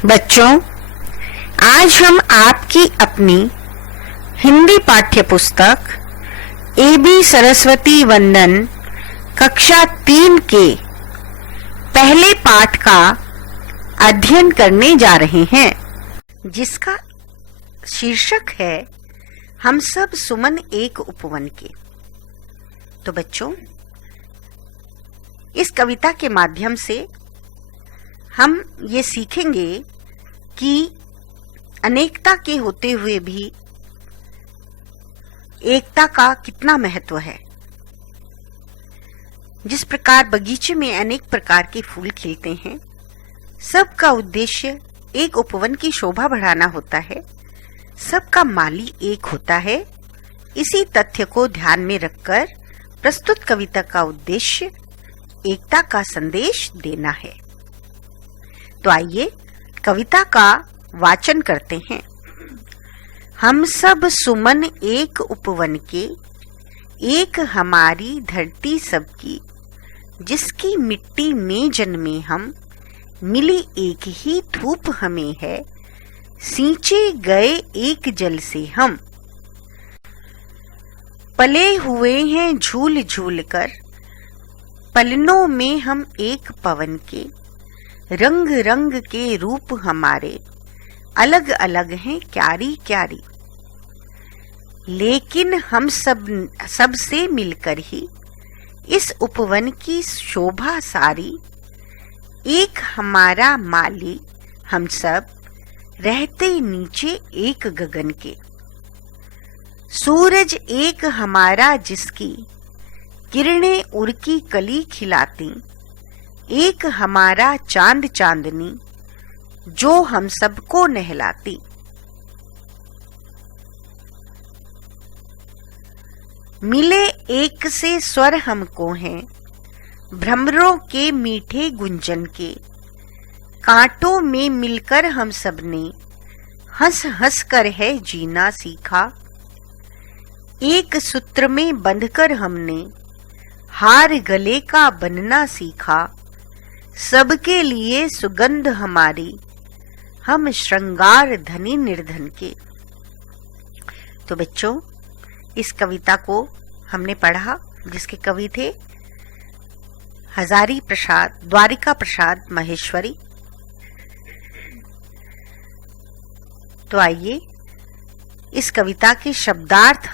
बच्चों, आज हम आपकी अपनी हिंदी पाठ्य पुस्तक एबी सरस्वती वंदन कक्षा 3 के पहले पाठ का अध्ययन करने जा रहे हैं, जिसका शीर्षक है हम सब सुमन एक उपवन के। तो बच्चों, इस कविता के माध्यम से हम ये सीखेंगे कि अनेकता के होते हुए भी एकता का कितना महत्व है। जिस प्रकार बगीचे में अनेक प्रकार के फूल खिलते हैं, सबका उद्देश्य एक उपवन की शोभा बढ़ाना होता है, सबका माली एक होता है। इसी तथ्य को ध्यान में रखकर प्रस्तुत कविता का उद्देश्य एकता का संदेश देना है। तो आइए कविता का वाचन करते हैं। हम सब सुमन एक उपवन के, एक हमारी धरती सबकी, जिसकी मिट्टी में जन्मे हम, मिली एक ही धूप हमें है, सींचे गए एक जल से हम। पले हुए हैं झूल झूल कर, पलनों में हम एक पवन के, रंग रंग के रूप हमारे, अलग अलग हैं क्यारी क्यारी। लेकिन हम सबसे मिलकर ही इस उपवन की शोभा सारी, एक हमारा माली हम सब, रहते नीचे एक गगन के। सूरज एक हमारा जिसकी, किरणें उड़की कली खिलाती, एक हमारा चांद चांदनी, जो हम सबको नहलाती। मिले एक से स्वर हमको हैं, भ्रमरों के मीठे गुंजन के, कांटों में मिलकर हम सबने, हंस हंस कर है जीना सीखा। एक सूत्र में बंधकर हमने, हार गले का बनना सीखा। सबके लिए सुगंध हमारी, हम श्रृंगार धनी निर्धन के। तो बच्चों, इस कविता को हमने पढ़ा, जिसके कवि थे हजारी प्रसाद, द्वारिका प्रसाद महेश्वरी। तो आइए इस कविता के शब्दार्थ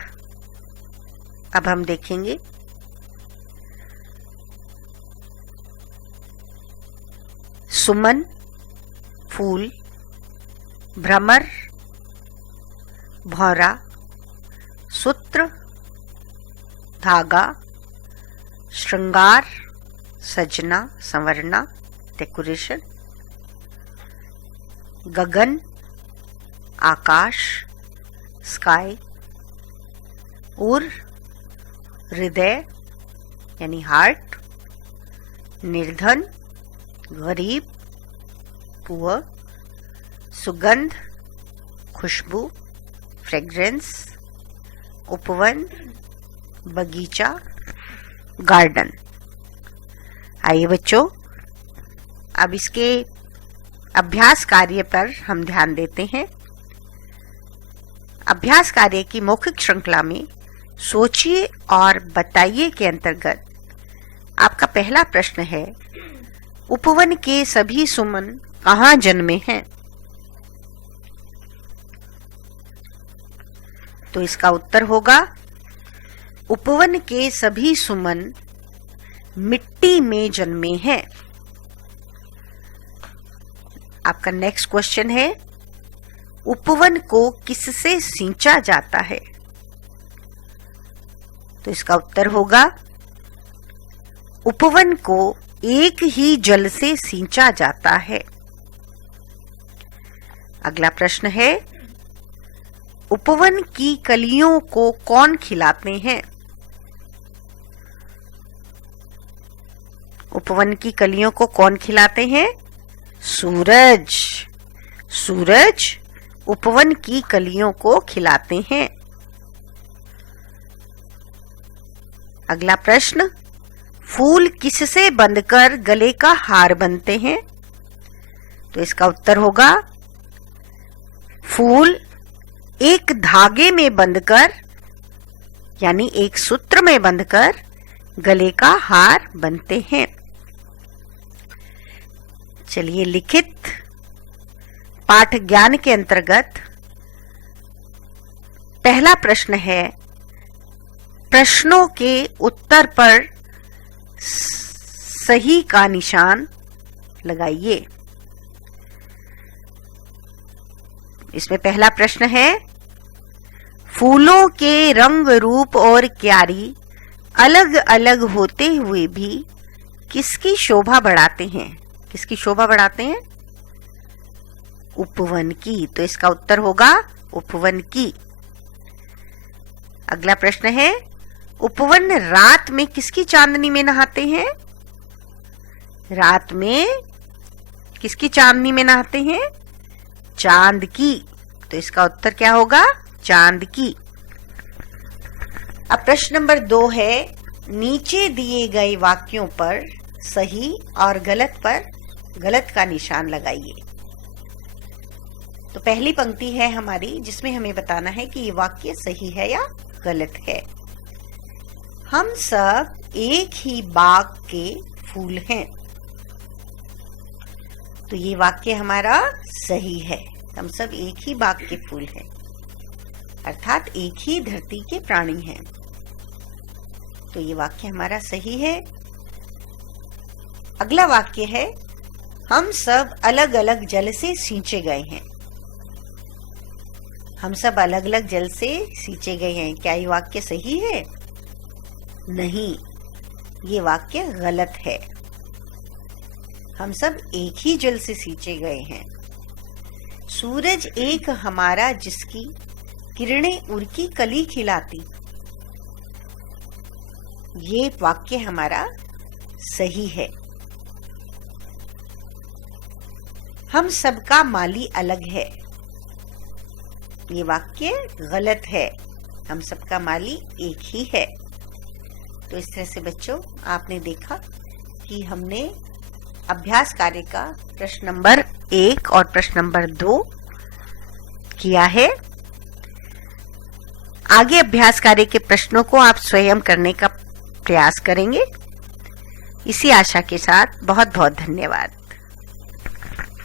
अब हम देखेंगे। सुमन फूल, भ्रमर भौरा, सूत्र धागा, श्रृंगार सजना संवरना डेकोरेशन, गगन आकाश स्काई, उर हृदय यानी हार्ट, निर्धन गरीब पुअर, सुगंध खुशबू फ्रेग्रेंस, उपवन बगीचा गार्डन। आइए बच्चों, अब इसके अभ्यास कार्य पर हम ध्यान देते हैं। अभ्यास कार्य की मौखिक श्रृंखला में सोचिए और बताइए के अंतर्गत आपका पहला प्रश्न है, उपवन के सभी सुमन कहाँ जन्मे हैं? तो इसका उत्तर होगा, उपवन के सभी सुमन मिट्टी में जन्मे हैं। आपका नेक्स्ट क्वेश्चन है, उपवन को किससे सींचा जाता है? तो इसका उत्तर होगा, उपवन को एक ही जल से सींचा जाता है। अगला प्रश्न है, उपवन की कलियों को कौन खिलाते हैं? उपवन की कलियों को कौन खिलाते हैं? सूरज। सूरज उपवन की कलियों को खिलाते हैं। अगला प्रश्न, फूल किससे बंधकर गले का हार बनते हैं? तो इसका उत्तर होगा फूल एक धागे में बंधकर यानी एक सूत्र में बंधकर गले का हार बनते हैं। चलिए लिखित पाठ ज्ञान के अंतर्गत पहला प्रश्न है, प्रश्नों के उत्तर पर सही का निशान लगाइए। इसमें पहला प्रश्न है, फूलों के रंग रूप और क्यारी अलग अलग होते हुए भी किसकी शोभा बढ़ाते हैं? किसकी शोभा बढ़ाते हैं? उपवन की। तो इसका उत्तर होगा उपवन की। अगला प्रश्न है, उपवन रात में किसकी चांदनी में नहाते हैं? रात में किसकी चांदनी में नहाते हैं? चांद की। तो इसका उत्तर क्या होगा? चांद की। अब प्रश्न नंबर 2 है, नीचे दिए गए वाक्यों पर सही और गलत पर गलत का निशान लगाइए। तो पहली पंक्ति है हमारी जिसमें हमें बताना है कि ये वाक्य सही है या गलत है। हम सब एक ही बाग के फूल हैं। तो ये वाक्य हमारा सही है। हम सब एक ही बाग के फूल हैं, अर्थात एक ही धरती के प्राणी हैं। तो ये वाक्य हमारा सही है। अगला वाक्य है, हम सब अलग अलग जल से सींचे गए हैं। हम सब अलग अलग जल से सींचे गए हैं। क्या ये वाक्य सही है? नहीं, ये वाक्य गलत है। हम सब एक ही जल से सींचे गए हैं। सूरज एक हमारा जिसकी किरणें उनकी कली खिलाती। ये वाक्य हमारा सही है। हम सबका माली अलग है। ये वाक्य गलत है। हम सबका माली एक ही है। तो इस तरह से बच्चों आपने देखा कि हमने अभ्यास कार्य का प्रश्न नंबर 1 और प्रश्न नंबर 2 किया है। आगे अभ्यास कार्य के प्रश्नों को आप स्वयं करने का प्रयास करेंगे। इसी आशा के साथ बहुत बहुत धन्यवाद।